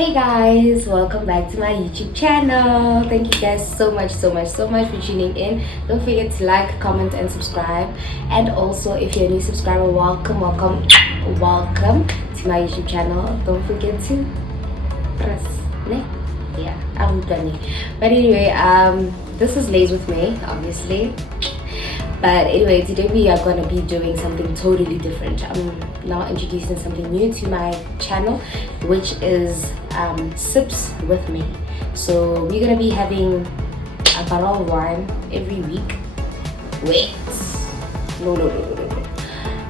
Hey guys, welcome back to my YouTube channel. Thank you guys so much for tuning in. Don't forget to like, comment and subscribe. And also if you're a new subscriber, welcome to my YouTube channel. Don't forget to press ne? Yeah, I'm done. But anyway, this is Lays with Meigh, obviously. But anyway, today we are going to be doing something totally different. I'm now introducing something new to my channel, which is Sips with Meigh. So we're going to be having a bottle of wine every week. Wait, no.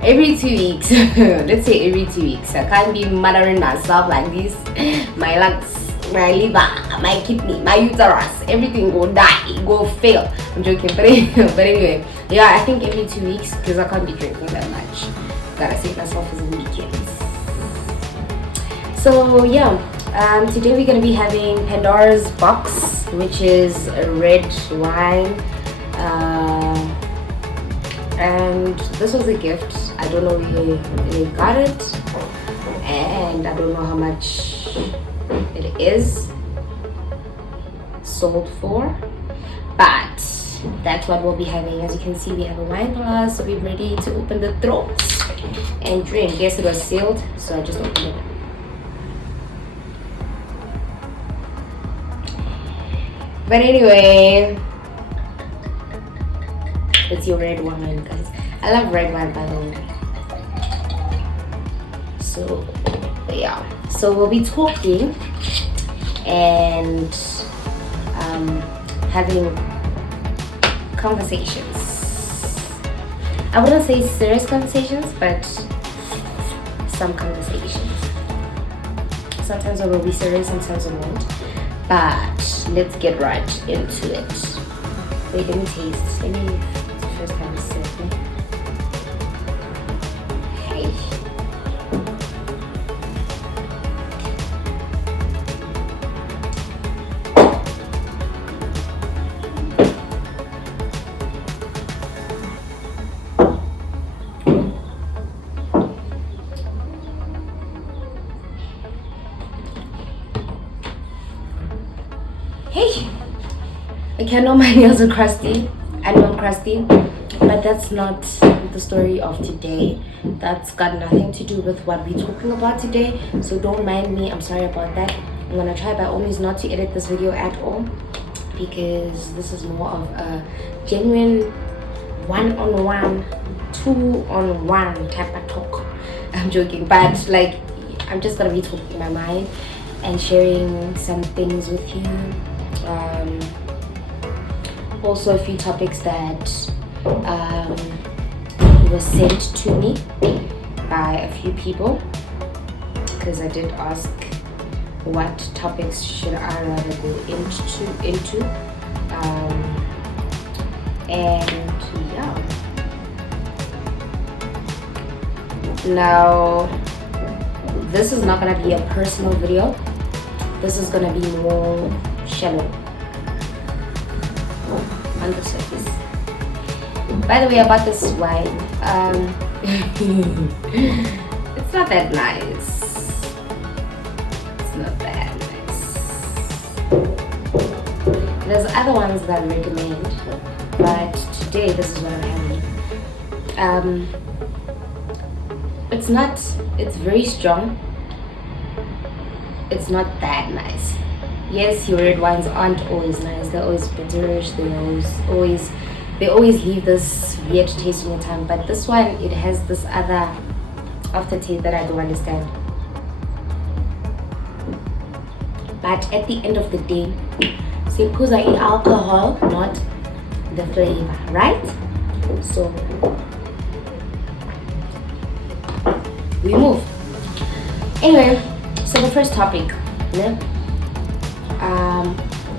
Every 2 weeks. Let's say every 2 weeks. I can't be mothering myself like this. My lungs, my liver, my kidney, my uterus, everything go die, go fail. I'm joking, but anyway, yeah, I think every 2 weeks because I can't be drinking that much. Gotta save myself for the weekends. So yeah, today we're gonna be having Pandora's Box, which is a red wine, and this was a gift. I don't know where we got it, and I don't know how much it is sold for, but that's what we'll be having. As you can see, we have a wine glass, so we're ready to open the throats and drink. Yes, it was sealed, so I just opened it. But anyway, it's your red wine, guys. I love red wine, by the way. So yeah, so we'll be talking and having conversations. I wouldn't say serious conversations, but some conversations. Sometimes it will be serious, sometimes it won't. But let's get right into it. Wait, let me taste. Let me first have a sip. Hey. Hey, okay, I know my nails are crusty. I know I'm crusty, but that's not the story of today. That's got nothing to do with what we're talking about today, so don't mind me. I'm sorry about that. I'm gonna try by all means not to edit this video at all, because this is more of a genuine one-on-one, two-on-one type of talk. I'm joking, but like, I'm just gonna be talking my mind and sharing some things with you. Also a few topics that were sent to me by a few people, because I did ask what topics should I rather go into and yeah. Now this is not gonna be a personal video. This is gonna be more shallow on the surface. By the way, I bought this wine. It's not that nice. It's not that nice. There's other ones that I recommend, but today this is what I'm having. It's very strong. It's not that nice. Yes, your red wines aren't always nice. They're always bitterish. They always leave this weird taste in your tongue. But this one, it has this other aftertaste that I don't understand. But at the end of the day, because I eat alcohol, not the flavor, right? So we move. Anyway, so the first topic, yeah,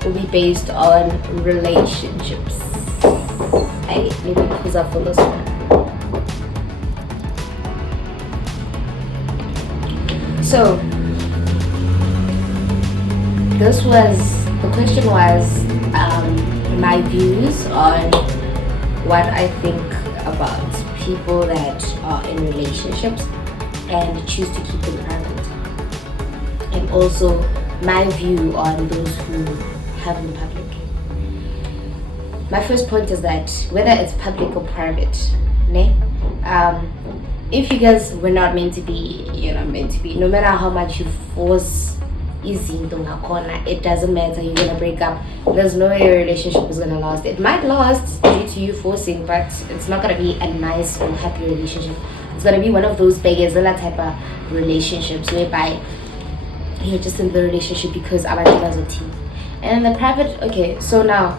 will be based on relationships. Hey, maybe because I follow this one. So the question was my views on what I think about people that are in relationships and choose to keep them private, and also my view on those who have in public. My first point is that whether it's public or private, if you guys were not meant to be, you're not meant to be. No matter how much you force it doesn't matter. You're gonna break up. There's no way your relationship is gonna last. It might last due to you forcing, but it's not gonna be a nice or happy relationship. It's gonna be one of those begezela type of relationships whereby you're just in the relationship because I'm as a team. And the private, okay, so now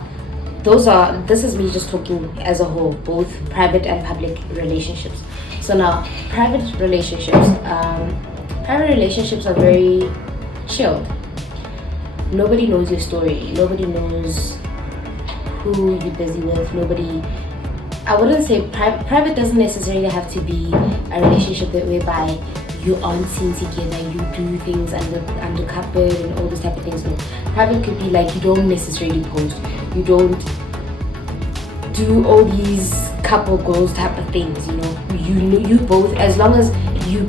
this is me just talking as a whole, both private and public relationships. So now private relationships are very chilled. Nobody knows your story. Nobody knows who you're busy with. I wouldn't say private doesn't necessarily have to be a relationship that whereby you aren't seen together, you do things under cupboard and all those type of things. No. Private could be like you don't necessarily post, you don't do all these couple goals type of things, you both, as long as you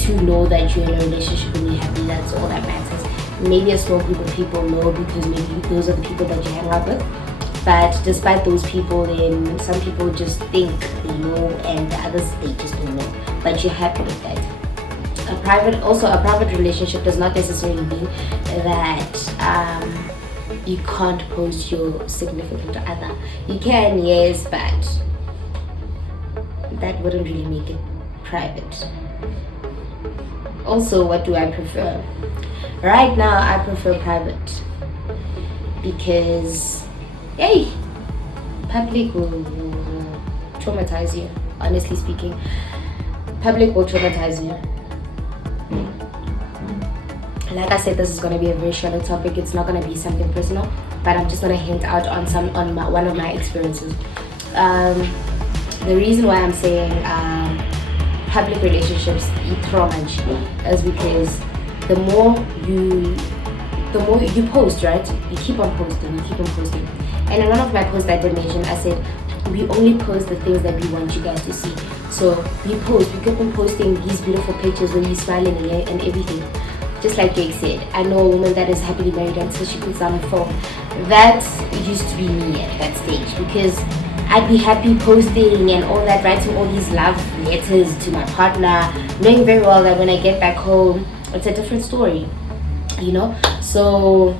two know that you're in a relationship and you're happy, that's all that matters. Maybe a small group of people know because maybe those are the people that you hang out with, but despite those people, then some people just think they know and the others they just don't know, but you're happy with that. A private relationship does not necessarily mean that you can't post your significant other. You can, yes, but that wouldn't really make it private. Also, what do I prefer? Right now, I prefer private because, hey, public will traumatize you. Honestly speaking, public will traumatize you. Like I said, this is going to be a very shallow topic. It's not going to be something personal, but I'm just going to hint out on one of my experiences. The reason why I'm saying public relationships trauma is because the more you post, right? You keep on posting. And in one of my posts I did mention, I said we only post the things that we want you guys to see. So we keep on posting these beautiful pictures when you're smiling and everything. Just like Jake said, I know a woman that is happily married until she puts on a phone. That used to be me at that stage because I'd be happy posting and all that, writing all these love letters to my partner, knowing very well that when I get back home, it's a different story, So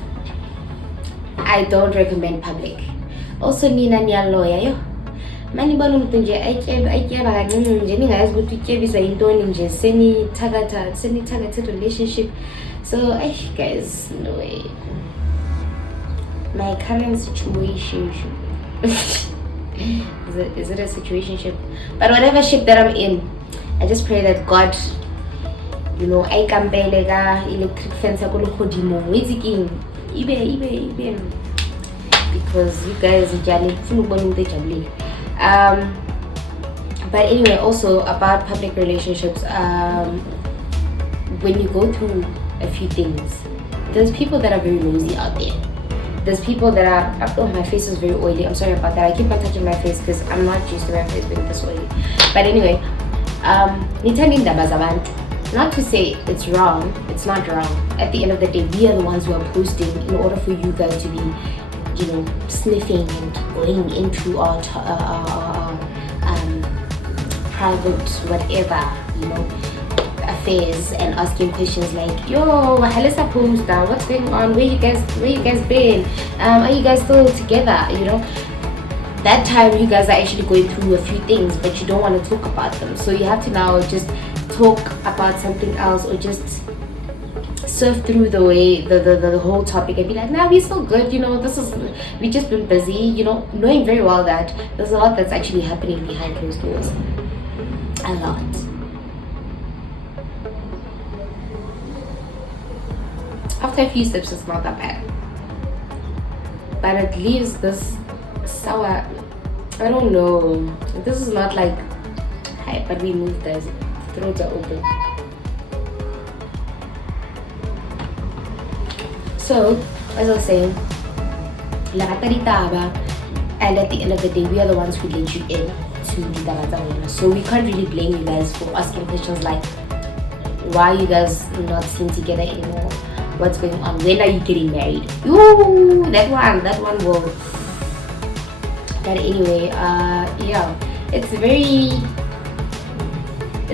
I don't recommend public. Also, Nina niya lawyer, yo. Manibona umuntu nje ayityeba kancinci nje ningayazi ukuthi utyebisa yintoni nje senithakathe relationship. So guys, no way. My current situation is it a situationship? But whatever ship that I'm in, I just pray that God, I campele ka electric fence ya ko le godimo ibe because you guys are but anyway, also about public relationships, when you go through a few things, there's people that are very nosy out there. There's people that are, oh, my face is very oily, I'm sorry about that. I keep on touching my face because I'm not used to my face being this oily. But anyway, not to say it's wrong, it's not wrong. At the end of the day, we are the ones who are posting in order for you guys to be sniffing and going into our private whatever, affairs and asking questions like, yo, halisa post down, what's going on, where you guys been, are you guys still together, that time you guys are actually going through a few things but you don't want to talk about them, so you have to now just talk about something else or just surf through the whole topic and be like, nah, we're still good, we just been busy, knowing very well that there's a lot that's actually happening behind closed doors. A lot. After a few steps, it's not that bad, but it leaves this sour, I don't know, this is not like, hi, but we moved this, throats are open. So, as I was saying, and at the end of the day, we are the ones who let you in to the. So we can't really blame you guys for asking questions like, why are you guys not seen together anymore? what's going on, when are you getting married? Ooh, that one will. But anyway, yeah, it's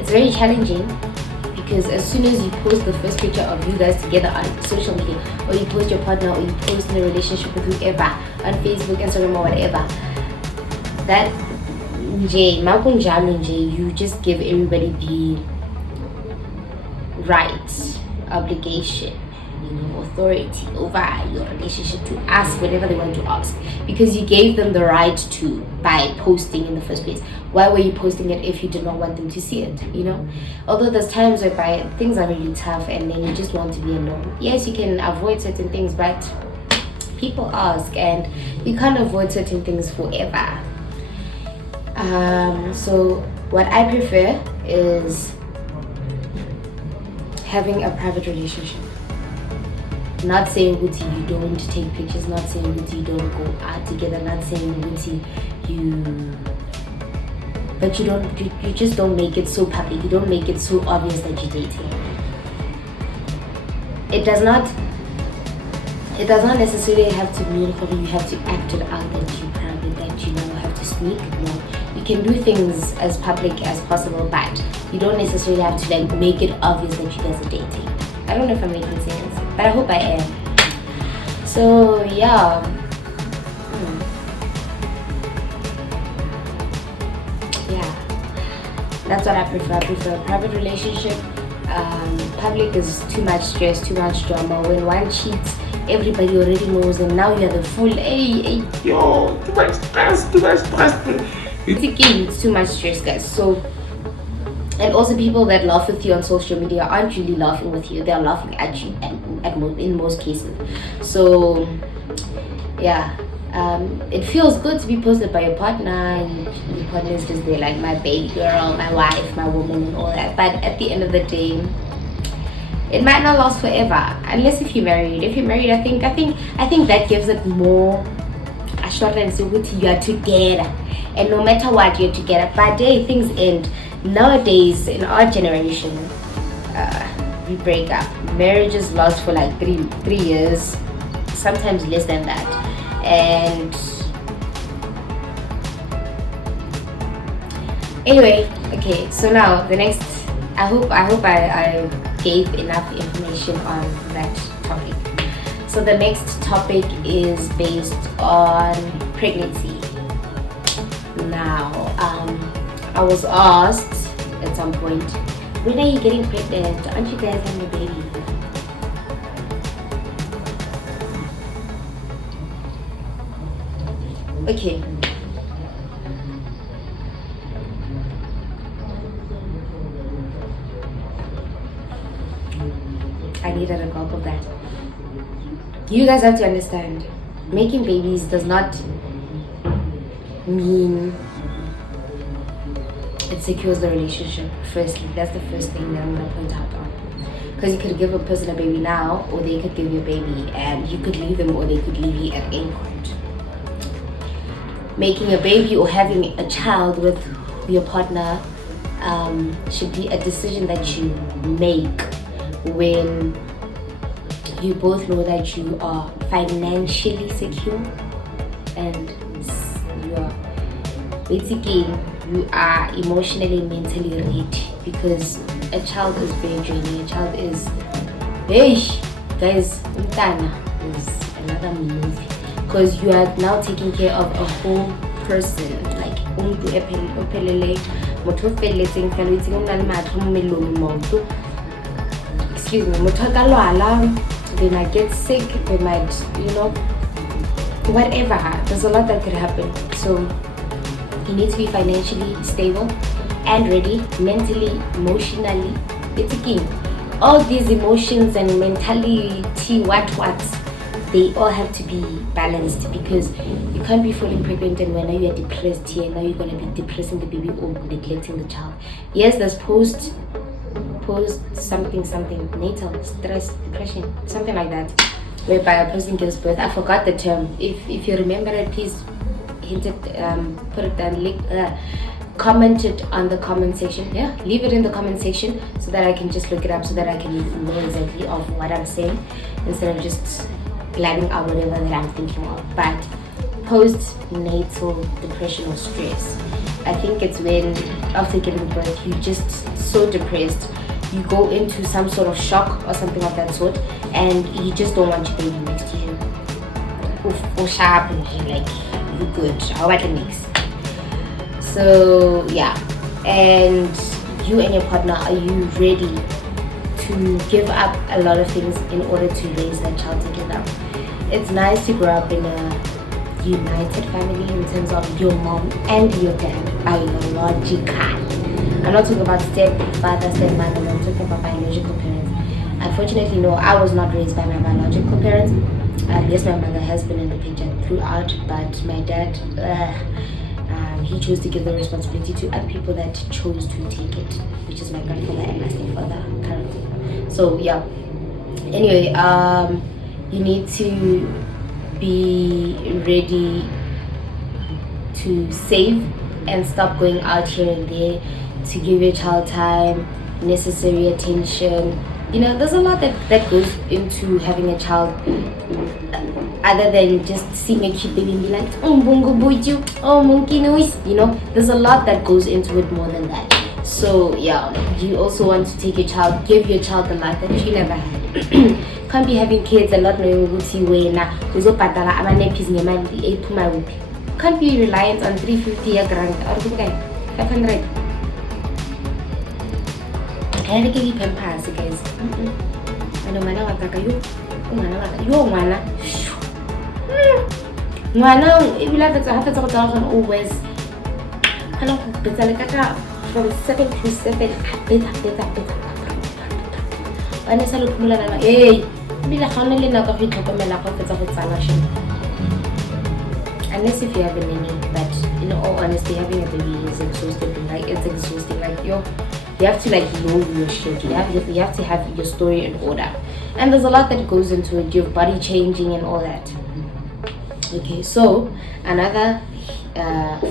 very challenging, because as soon as you post the first picture of you guys together on social media, or you post your partner, or you post in a relationship with whoever on Facebook, Instagram, or whatever, that you just give everybody the right, obligation, authority over your relationship to ask whatever they want to ask, because you gave them the right to by posting in the first place. Why were you posting it if you did not want them to see it? Although there's times whereby things are really tough and then you just want to be alone. Yes, you can avoid certain things, but people ask, and you can't avoid certain things forever. So what I prefer is having a private relationship. Not saying Guti you don't take pictures, not saying Guti you don't go out together, not saying Guti you just don't make it so public, you don't make it so obvious that you're dating. It does not necessarily have to mean that you have to act it out that you're private, that you have to sneak. No, you can do things as public as possible, but you don't necessarily have to make it obvious that you guys are dating. I don't know if I'm making sense, but I hope I am. So yeah, that's what I prefer. I prefer a private relationship. Public is too much stress, too much drama. When one cheats, everybody already knows, and now you're the fool. Hey, yo, too much stress. It's too much stress, guys. So, and also people that laugh with you on social media aren't really laughing with you, they're laughing at you in most cases. So yeah, it feels good to be posted by your partner, and your partner is just there like my baby girl, my wife, my woman, and all that. But at the end of the day, it might not last forever, unless if you're married. If you're married, I think that gives it more assurance that you are together, and no matter what, you're together. But things end. Nowadays, in our generation, we break up. Marriages last for like three years, sometimes less than that. And anyway, okay. So now the next, I hope I gave enough information on that topic. So the next topic is based on pregnancy. Now, I was asked at some point, when are you getting pregnant? Aren't you guys having a baby? Okay. I needed a gulp of that. You guys have to understand, making babies does not mean it secures the relationship. Firstly, that's the first thing that I'm going to point out on. Because you could give a person a baby now, or they could give you a baby, and you could leave them, or they could leave you at any point. Making a baby or having a child with your partner should be a decision that you make when you both know that you are financially secure, and you are emotionally, mentally ready. Because a child is very draining. A child is, guys, Umtana is another movie. Because you are now taking care of a whole person, like excuse me, they might get sick, they might, whatever. There's a lot that could happen. So you need to be financially stable and ready, mentally, emotionally. It's a game. All these emotions and mentality, what's, they all have to be balanced, because you can't be falling pregnant and when you are depressed here, now you're going to be depressing the baby or neglecting the child. Yes, there's post something, natal stress, depression, something like that, whereby a person gives birth. I forgot the term. If you remember it, please hint it, put it down, comment it on the comment section. Yeah, leave it in the comment section so that I can just look it up, so that I can know exactly of what I'm saying, instead of just blabbing out whatever that I'm thinking of. But postnatal depression or stress, I think it's when after giving birth you're just so depressed, you go into some sort of shock or something of that sort, and you just don't want your baby next to you. Or sharp, like you're good. How about the next? So yeah, and you and your partner, are you ready to give up a lot of things in order to raise that child together? It's nice to grow up in a united family in terms of your mom and your dad biological. I'm not talking about stepfather, stepmother, I'm talking about biological parents. Unfortunately, no, I was not raised by my biological parents. Yes, my mother has been in the picture throughout, but my dad, he chose to give the responsibility to other people that chose to take it, which is my grandfather and my stepfather currently. So yeah, anyway, you need to be ready to save and stop going out here and there, to give your child time, necessary attention. You know, there's a lot that goes into having a child, other than just seeing a cute baby and be like, oh, bongo boju, oh, monkey noise. You know, there's a lot that goes into it more than that. So yeah, you also want to take your child, give your child the life that you never had. Can't be having kids and not knowing ukuthi wena uzobhadala ama-nappies ngemali ephuma kuphi. Can't be reliant on 350 grand or 500. I had to give you pampers, guys. I know ngwana wa kaka yo ngwana ebile a fetsa go tsaya gone always kana go betsa le kaka from 7 to 7 beta bana sa le kumula na hey ebile ga ona le nako go itlhokomela go fetsa go tsala shit, unless if you have a nanny. But in all honesty, having a baby is exhausting. Like, it's exhausting. Like, you have to like know your shit. You have to have your story in order, and there's a lot that goes into it. Your body changing and all that. Okay, so another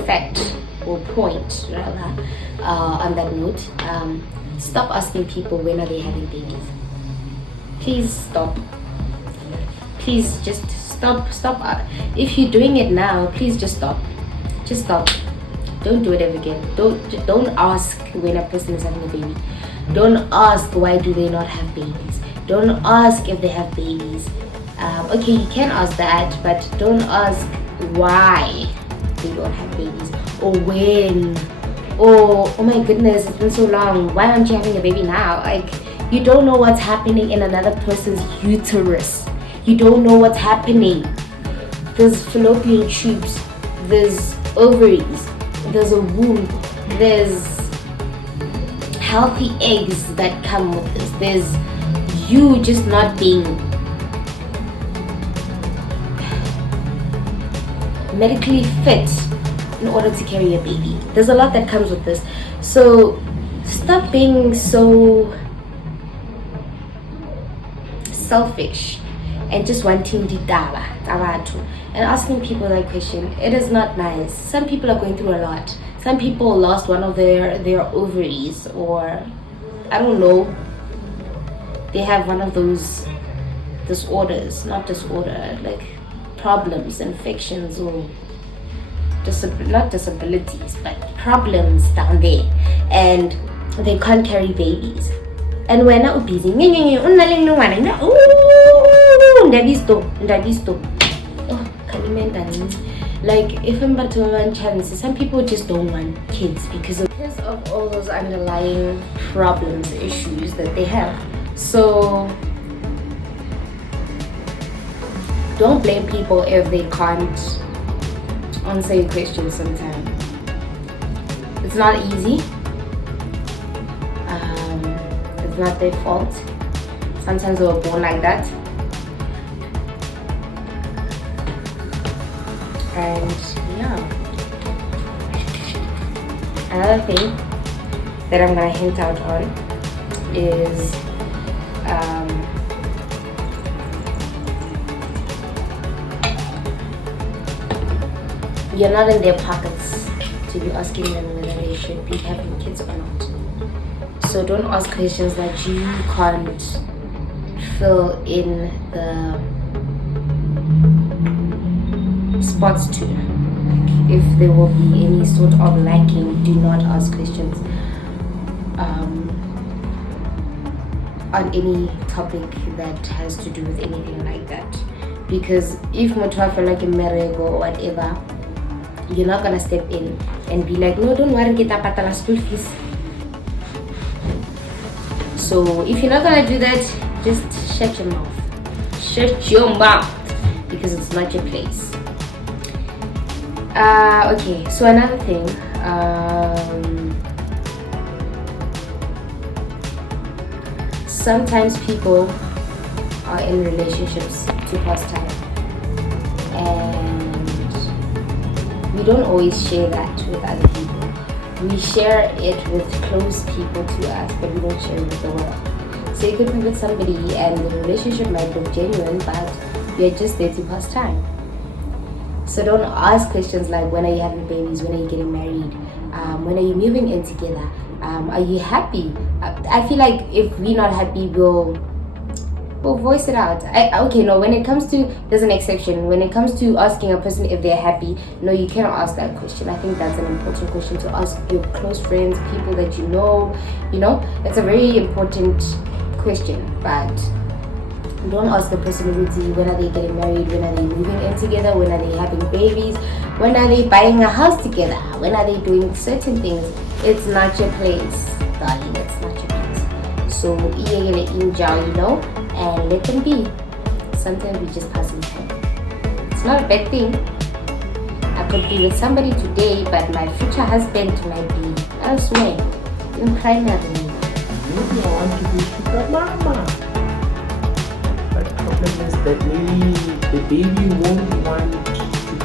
fact or point rather, on that note, stop asking people when are they having babies. Please stop. Please just stop. If you're doing it now, please just stop. Just stop. Don't do it ever again. Don't ask when a person is having a baby. Don't ask why do they not have babies. Don't ask if they have babies. Okay, you can ask that, but don't ask why they don't have babies or when. Oh my goodness, it's been so long. Why aren't you having a baby now? Like, you don't know what's happening in another person's uterus. You don't know what's happening. There's fallopian tubes, there's ovaries, there's a womb, there's healthy eggs that come with this. There's you just not being medically fit in order to carry a baby. There's a lot that comes with this. So stop being so selfish and just wanting ditaba and asking people that question. It is not nice. Some people are going through a lot. Some people lost one of their ovaries, or I don't know, they have one of those disorders, not disorder, like problems, infections, or not disabilities, but problems down there, and they can't carry babies. And we're not busy. Oh, can you imagine? Like, if I'm about to have a chance, some people just don't want kids because of all those underlying problems, issues that they have. So don't blame people if they can't answer your questions sometimes. It's not easy. It's not their fault. Sometimes they were born like that. And yeah, another thing that I'm gonna hint out on is you're not in their pockets. to be asking them whether they should be having kids or not. So don't ask questions that you can't fill in the spots to. Like if there will be any sort of lacking, do not ask questions on any topic that has to do with anything like that. Because if motho feel like a merego or whatever, you're not gonna step in and be like, no, don't worry, kita patala school fees. So if you're not gonna do that, just shut your mouth. Shut your mouth, because it's not your place. Okay, so another thing, sometimes people are in relationships to pass time, and we don't always share that with other people. We share it with close people to us, but we don't share it with the world. So you could be with somebody and the relationship might look genuine, but you're just there to pass time. So don't ask questions like, when are you having babies? When are you getting married? When are you moving in together? Are you happy? I feel like if we're not happy, we'll voice it out. When it comes to, there's an exception. When it comes to asking a person if they're happy, no, you cannot ask that question. I think that's an important question to ask your close friends, people that you know. It's a very important question, but don't ask the person when are they getting married, when are they moving in together, when are they having babies, when are they buying a house together, when are they doing certain things. It's not your place, darling. It's not your place. So and let them be. Sometimes we just pass in time. It's not a bad thing. I could be with somebody today, but my future husband might be elsewhere in primary. Maybe I want to be sugar mama. But the problem is that maybe the baby won't want to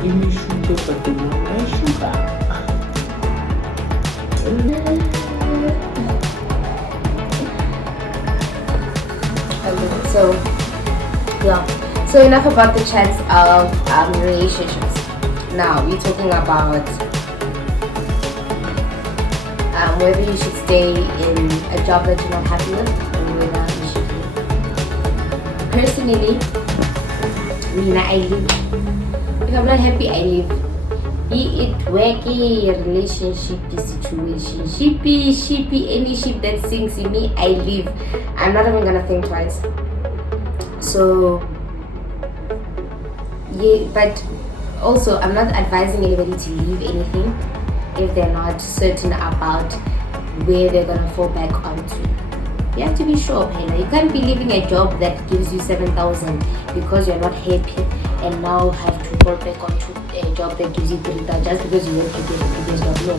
give me sugar, but they want my sugar. So enough about the chance of relationships. Now we're talking about whether you should stay in a job that you're not happy with, or whether you should leave. Personally, I leave. If I'm not happy, I leave. Be it worky, relationship, situation, shippy, any ship that sinks in me, I leave. I'm not even gonna think twice. So yeah, but also I'm not advising anybody to leave anything if they're not certain about where they're gonna fall back onto. You have to be sure, Pena. You can't be leaving a job that gives you 7,000 because you're not happy, and now have to fall back onto a job that gives you 3,000 just because you want to get a previous job. No.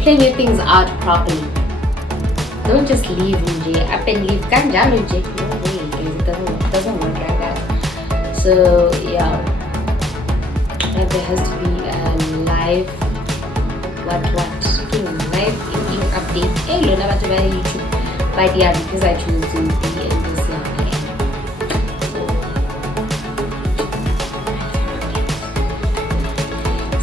Plan your things out properly. Don't just leave up and leave. Can't jam in jail. No way, guys. It doesn't work like that. So yeah, and there has to be a live live update. Hey, you never to buy YouTube. But yeah, because I choose to be in this young age.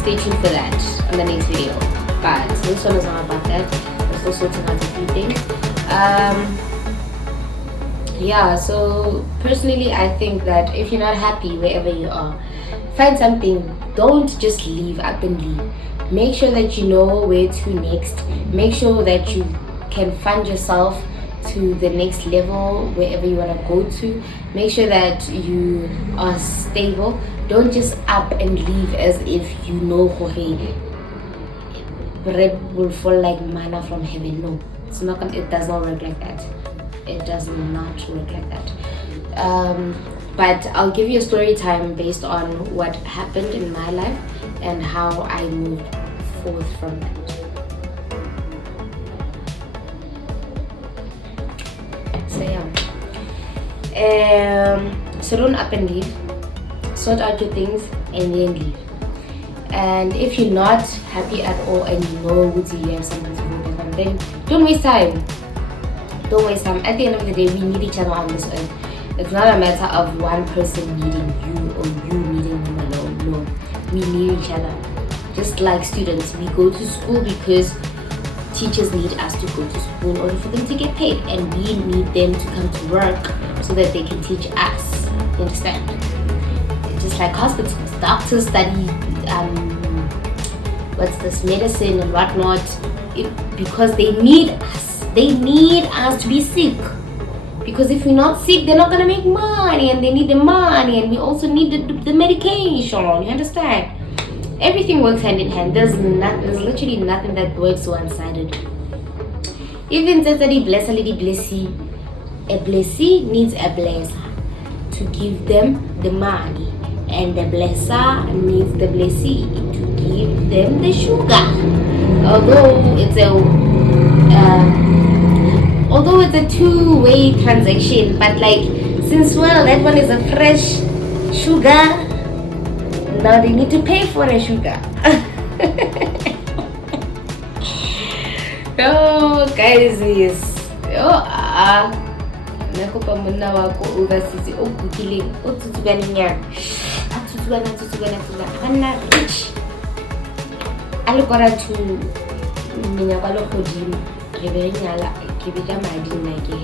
Stay tuned for that on the next video. But this one is not about that. It's also about a few things. Yeah, so personally I think that if you're not happy wherever you are, find something. Don't just leave up and leave. Make sure that you know where to next. Make sure that you can fund yourself to the next level wherever you want to go to. Make sure that you are stable. Don't just up and leave as if you know bread will fall like manna from heaven. No, it's not gonna, it does not work like that. It does not work like that. But I'll give you a story time based on what happened in my life and how I moved forth from that. So yeah, so don't up and leave. Sort out your things and then leave. And if you're not happy at all and you know you have something to focus on, then don't waste time. Don't waste time. At the end of the day, we need each other on this earth. It's not a matter of one person needing you or you needing them alone. No, we need each other. Just like students, we go to school because teachers need us to go to school in order for them to get paid, and we need them to come to work so that they can teach us. You understand? Just like hospitals, doctors study medicine and whatnot, because they need us. They need us to be sick, because if we're not sick, they're not gonna make money, and they need the money, and we also need the medication. You understand? Everything works hand in hand. There's literally nothing that works one-sided. Even Tsatsadi bless a lady blessee. A blessee needs a blesser to give them the money, and the blesser needs the blessee to give them the sugar. Although it's a two-way transaction, but like, since that one is a fresh sugar, now they need to pay for the sugar. Oh, guys, yes. Nakopa monna wako overseas o kukileng o tsutsubaneng a banna rich a le kora to menyaka le godimo ke be nyala ke be ka madi nna ke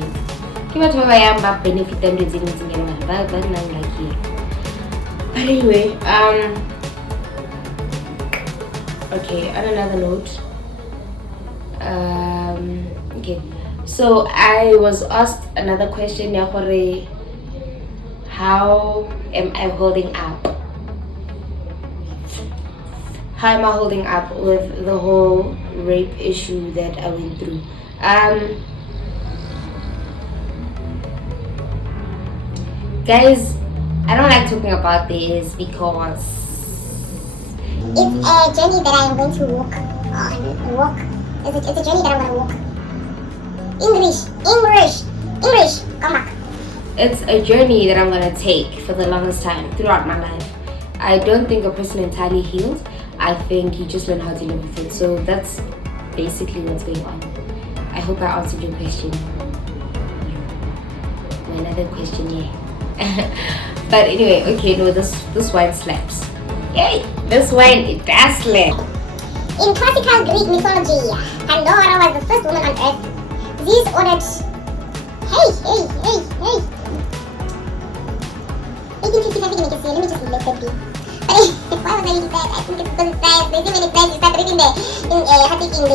batho ba yang ba benefit and tse dintsi ngena ba nang like here. But anyway, okay, on another note, okay, so I was asked another question, how am I holding up? How am I holding up with the whole rape issue that I went through? Guys, I don't like talking about this because it's a journey that I am going to walk on. It's a journey that I'm going to walk. English, come back. It's a journey that I'm going to take for the longest time throughout my life. I don't think a person entirely heals. I think you just learn how to live with it. So that's basically what's going on. I hope I answered your question. Another question, yeah. But anyway, okay, no, this wine slaps. Yay! This wine, it does slap. In classical Greek mythology, Pandora was the first woman on earth. Zeus ordered, hey. 1857, let me just let that be. Why was I reading that? I think it's because it's nice. There's so many times you start reading in the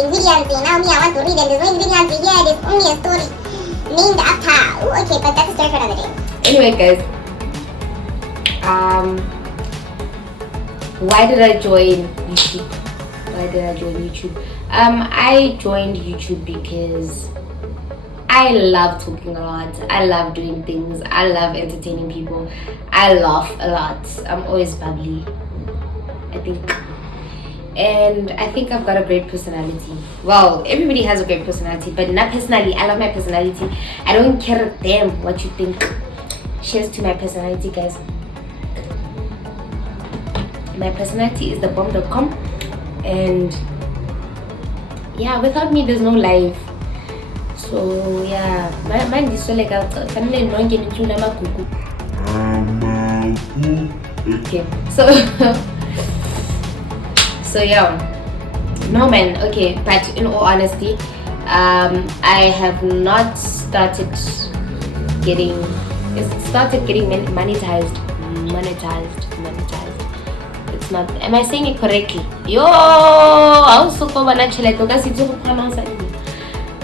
ingredients. Now me, I want to read, and there's no ingredients here. There's only a story named after. Ooh, okay, but that's a story for another day. Anyway, guys, why did I join YouTube? I joined YouTube because I love talking a lot. I love doing things. I love entertaining people. I laugh a lot. I'm always bubbly, I think. And I think I've got a great personality. Well, everybody has a great personality, but not personally. I love my personality. I don't care a damn what you think. Cheers to my personality, guys. My personality is the bomb.com, and yeah, without me there's no life. So yeah, mine is so like okay, so yeah, no man, okay, but in all honesty, I have not started getting monetized. It's not, am I saying it correctly?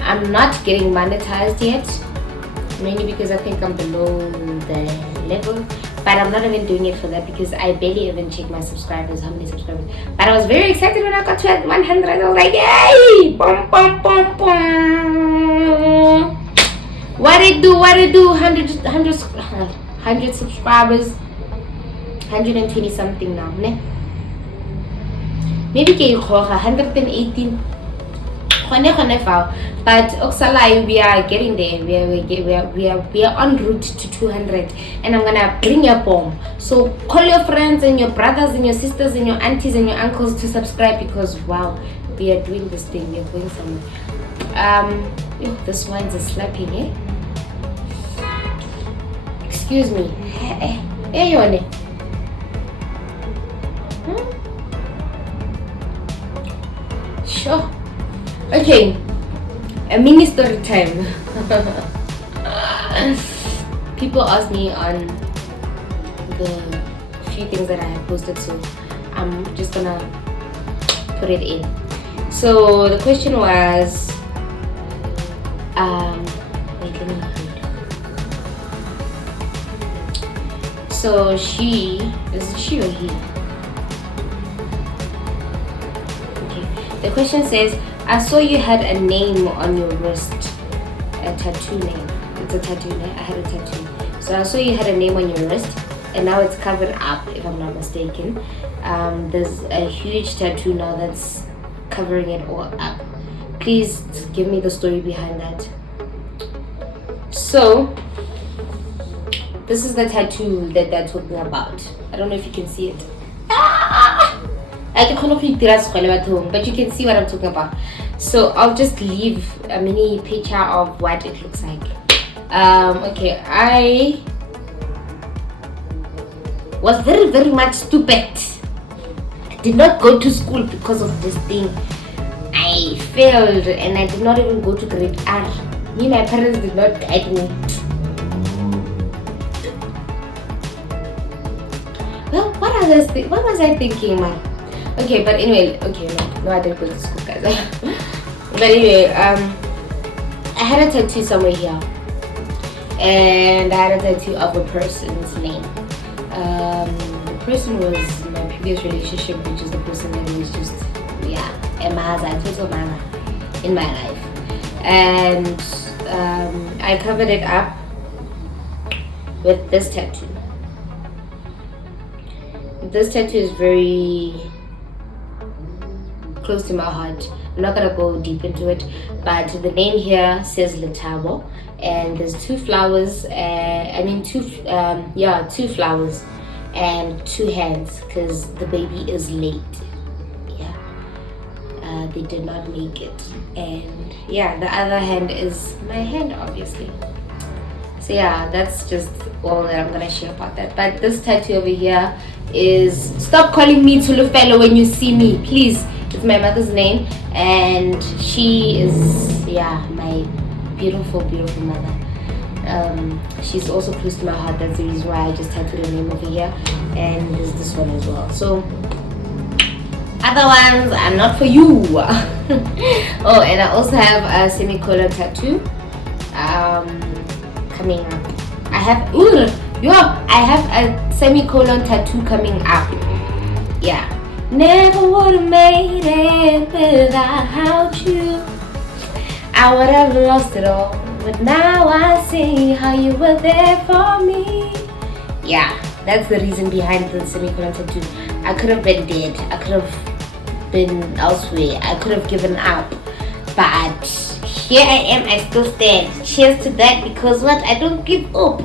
I'm not getting monetized yet, mainly because I think I'm below the level. But I'm not even doing it for that because I barely even check my subscribers, how many subscribers. But I was very excited when I got to 100. I was like, yay! Boom, boom, boom, boom. What it do? 100 subscribers. 120 something now, ne? Maybe 118. But Oxalai, we are getting there. We are en route to 200, and I'm gonna bring a bomb. So call your friends and your brothers and your sisters and your aunties and your uncles to subscribe, because wow, we are doing this thing. We are going somewhere. This wine's a slapping, eh? Excuse me. Hey, Yone. gosh. Oh, okay. A mini story time. People ask me on the few things that I have posted, so I'm just gonna put it in. So the question was, wait, let me read. So is it she or he? Okay. The question says, I saw you had a name on your wrist, a tattoo name. It's a tattoo name. I had a tattoo. So I saw you had a name on your wrist, and now it's covered up, if I'm not mistaken. There's a huge tattoo now that's covering it all up. Please give me the story behind that. So this is the tattoo that they're talking about. I don't know if you can see it. But you can see what I'm talking about. So I'll just leave a mini picture of what it looks like. Okay, I was very, very much stupid. I did not go to school because of this thing. I failed and I did not even go to grade R. Me, my parents did not guide me. Well, what was I thinking, man? Okay, but anyway, okay, no, I didn't go to school, guys. But anyway, I had a tattoo somewhere here, and I had a tattoo of a person's name. The person was my previous relationship, which is the person that was just, a total mother in my life, and I covered it up with this tattoo. This tattoo is very close to my heart. I'm not gonna go deep into it, but the name here says Letabo, and there's two flowers. Two flowers and two hands, because the baby is late. They did not make it, and the other hand is my hand, obviously. So that's just all that I'm gonna share about that. But this tattoo over here is, stop calling me Tulufelo when you see me, please. It's my mother's name, and she is my beautiful, beautiful mother. She's also close to my heart. That's the reason why I just tattooed her name over here, and there's this one as well. So other ones are not for you. Oh, and I also have a semicolon tattoo coming up. I have a semicolon tattoo coming up. Never would have made it without you. I would have lost it all, but now I see how you were there for me. That's the reason behind the semicolon tattoo. I could have been dead. I could have been elsewhere. I could have given up. But here I am. I still stand. Cheers to that, because I don't give up.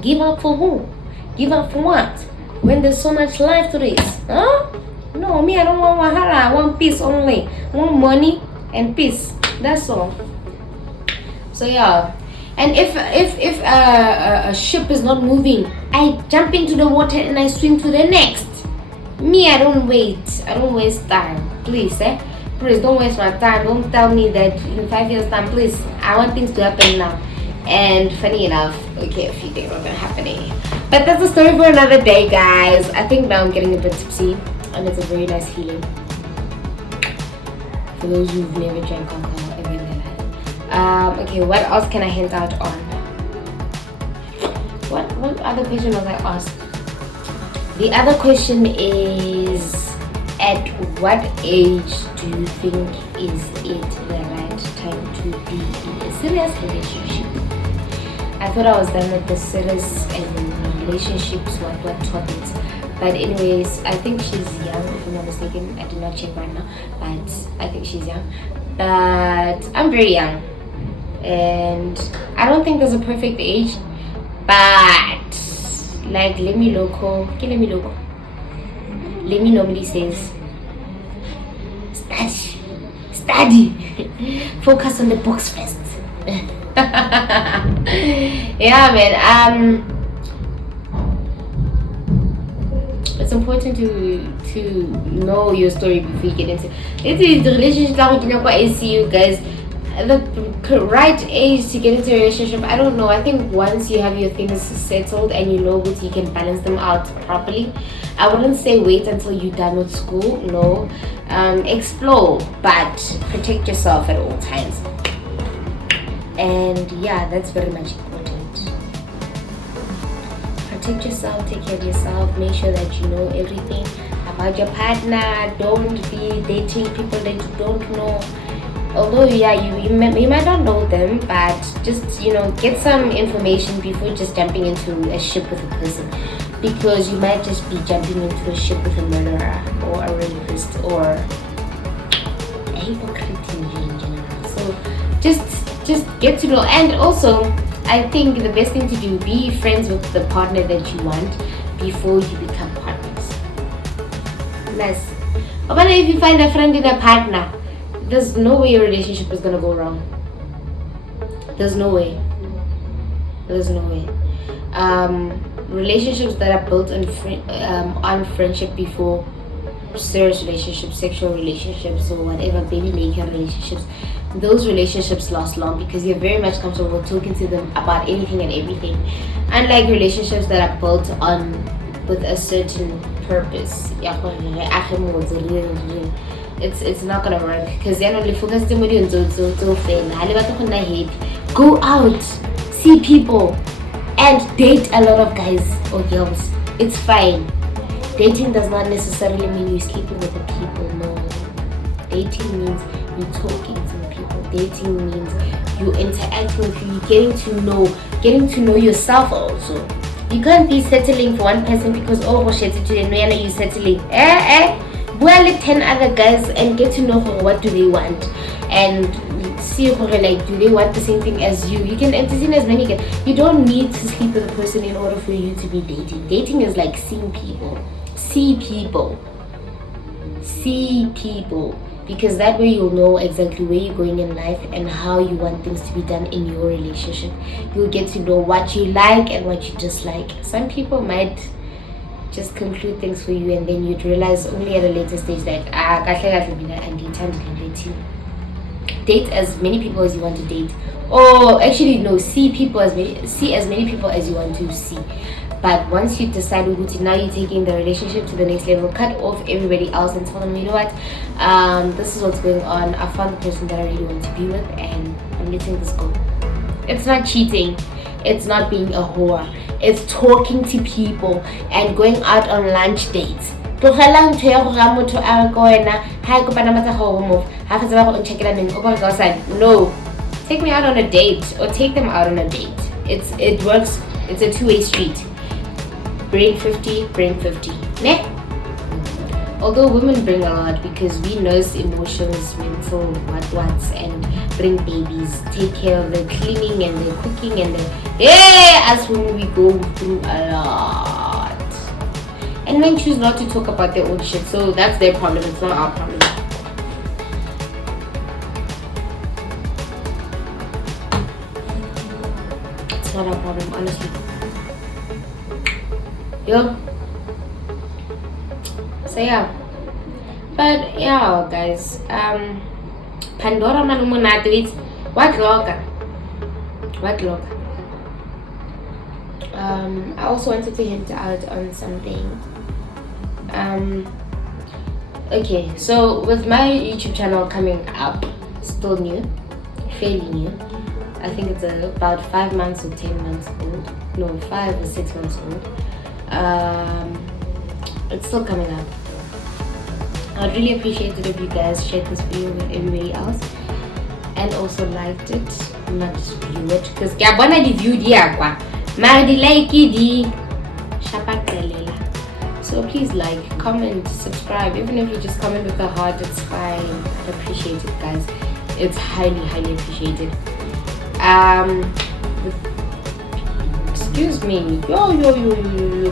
Give up for who? Give up for what? When there's so much life to this, huh? No, me, I don't want wahala. I want peace only. I want money and peace. That's all. So and if a ship is not moving, I jump into the water and I swim to the next. Me, I don't wait. I don't waste time. Please, please don't waste my time. Don't tell me that in 5 years' time. Please, I want things to happen now. And funny enough, a few things are gonna happen. But that's a story for another day, guys. I think now I'm getting a bit tipsy, and it's a very nice feeling. For those who've never drank alcohol ever in their life. Okay, what else can I hint out on? What other question was I asked? The other question is, at what age do you think is it the right time to be in a serious relationship? I thought I was done with the serious relationships, what topics. But anyways, I think she's young, if I'm not mistaken. I did not check right now, but I think she's young. But I'm very young, and I don't think there's a perfect age. But like Lemmy normally says, study, focus on the books first. Man, it's important to know your story before you get into the relationship. I see you guys. The right age to get into a relationship, I don't know. I think once you have your things settled and you know that you can balance them out properly, I wouldn't say wait until you're done with school. No, explore, but protect yourself at all times. And yeah, that's very much important. Protect yourself, take care of yourself, make sure that you know everything about your partner. Don't be dating people that you don't know. Although yeah, you might not know them, but just get some information before just jumping into a ship with a person, because you might just be jumping into a ship with a murderer or a rapist or a hypocrite in general. So just get to know. And also I think the best thing to do, be friends with the partner that you want before you become partners. Nice. But if you find a friend in a partner, there's no way your relationship is gonna go wrong. There's no way. Relationships that are built on friendship before serious relationships, sexual relationships, or whatever, baby making relationships, those relationships last long because you're very much comfortable talking to them about anything and everything. Unlike relationships that are built on with a certain purpose, it's not gonna work because then only focus go out, see people, and date a lot of guys or girls. It's fine. Dating does not necessarily mean you're sleeping with the people. No, dating means you're talking to the people. Dating means you interacting with you, getting to know yourself also. You can't be settling for one person because you're settling. Well, 10 other guys and get to know what do they want and see like do they want the same thing as you. You can entertain as many guys. You don't need to sleep with a person in order for you to be dating. Dating is like seeing people. See people, because that way you'll know exactly where you're going in life and how you want things to be done in your relationship. You'll get to know what you like and what you dislike. Some people might just conclude things for you and then you'd realize only at a later stage that date as many people as you want to date, or actually no, see as many people as you want to see. But once you decide now you're taking the relationship to the next level, cut off everybody else and tell them, you know what, this is what's going on. I found the person that I really want to be with and I'm letting this go. It's not cheating, it's not being a whore, it's talking to people and going out on lunch dates. No, take me out on a date or take them out on a date. It works. It's a two-way street. Bring 50, bring 50. Ne? Although women bring a lot because we nurse emotions, mental what's and bring babies, take care of the cleaning and the cooking and as women we go through a lot. And men choose not to talk about their own shit, so that's their problem, it's not our problem. It's not our problem, honestly. Yo. So yeah. But yeah, guys, Pandora malumunate with what loga. I also wanted to hint out on something. Okay, so with my YouTube channel coming up, still new, fairly new. I think it's about 5 months or 10 months old. No, 5 or 6 months old. It's still coming up. I'd really appreciate it if you guys shared this video with everybody else and also liked it, not just view it, because the viewed so please like, comment, subscribe. Even if you just comment with a heart, it's fine. I'd appreciate it, guys. It's highly appreciated. Excuse me. Yo,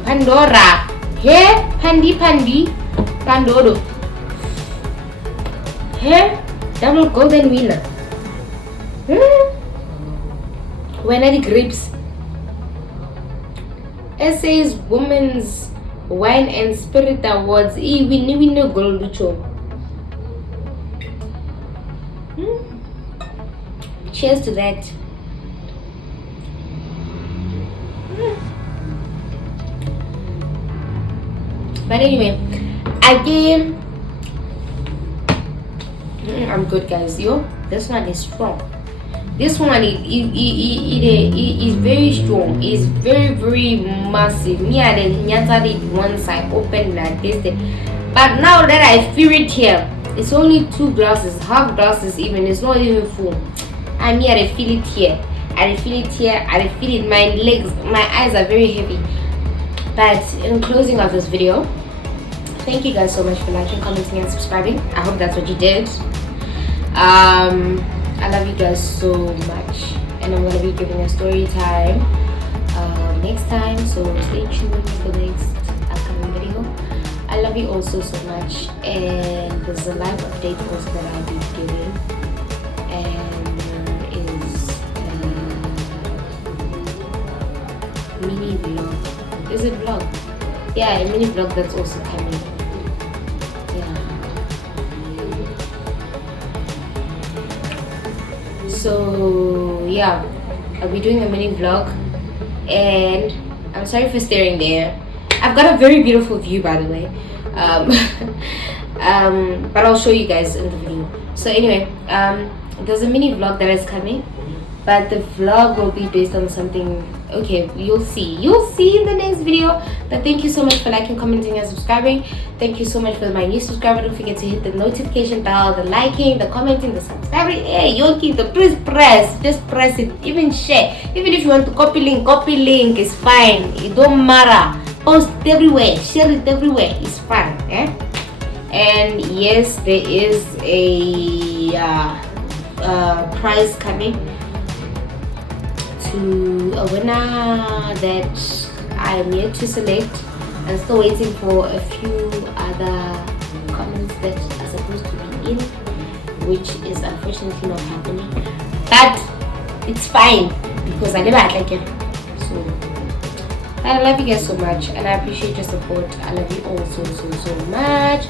Pandora. Hey, Pandi, Pandoro. Hey, double golden winner. When are the grapes? It says women's Wine and Spirit Awards. We know gold. Cheers to that. But anyway, again, I'm good, guys. Yo, this one is strong. This one is very strong. It's very massive. Me I did it once I opened like this, but now that I feel it here, it's only 2 glasses, half glasses even. It's not even full. I feel it here. I feel it here. I feel it. My legs, my eyes are very heavy. But in closing of this video, thank you guys so much for liking, commenting, and subscribing. I hope that's what you did. I love you guys so much, and I'm gonna be giving a story time next time. So stay tuned for the next upcoming video. I love you also so much, and there's a live update also that I'll be giving, and there is a mini vlog. Is it vlog? Yeah, a mini vlog that's also coming. Yeah. So yeah, I'll be doing a mini vlog, and I'm sorry for staring there. I've got a very beautiful view, by the way. But I'll show you guys in the video. So anyway, there's a mini vlog that is coming, but the vlog will be based on something. Okay, you'll see in the next video. But thank you so much for liking, commenting, and subscribing. Thank you so much for my new subscriber. Don't forget to hit the notification bell, the liking, the commenting, the subscribing. Hey, Yoki, please just press it. Even share. Even if you want to copy link, it's fine. It don't matter. Post it everywhere, share it everywhere. It's fine. And yes, there is a prize coming to a winner that I am yet to select. I'm still waiting for a few other comments that are supposed to be in, which is unfortunately not happening. But it's fine because I never had like it. So I love you guys so much, and I appreciate your support. I love you all so much.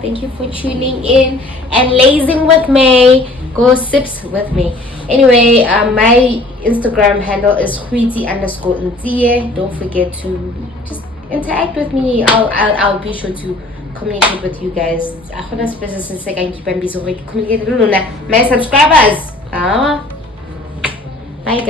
Thank you for tuning in and lazing with me. Go sips with me. Anyway, my Instagram handle is _Ntie. Don't forget to just interact with me. I'll be sure to communicate with you guys. I want to communicate with my subscribers. Bye guys.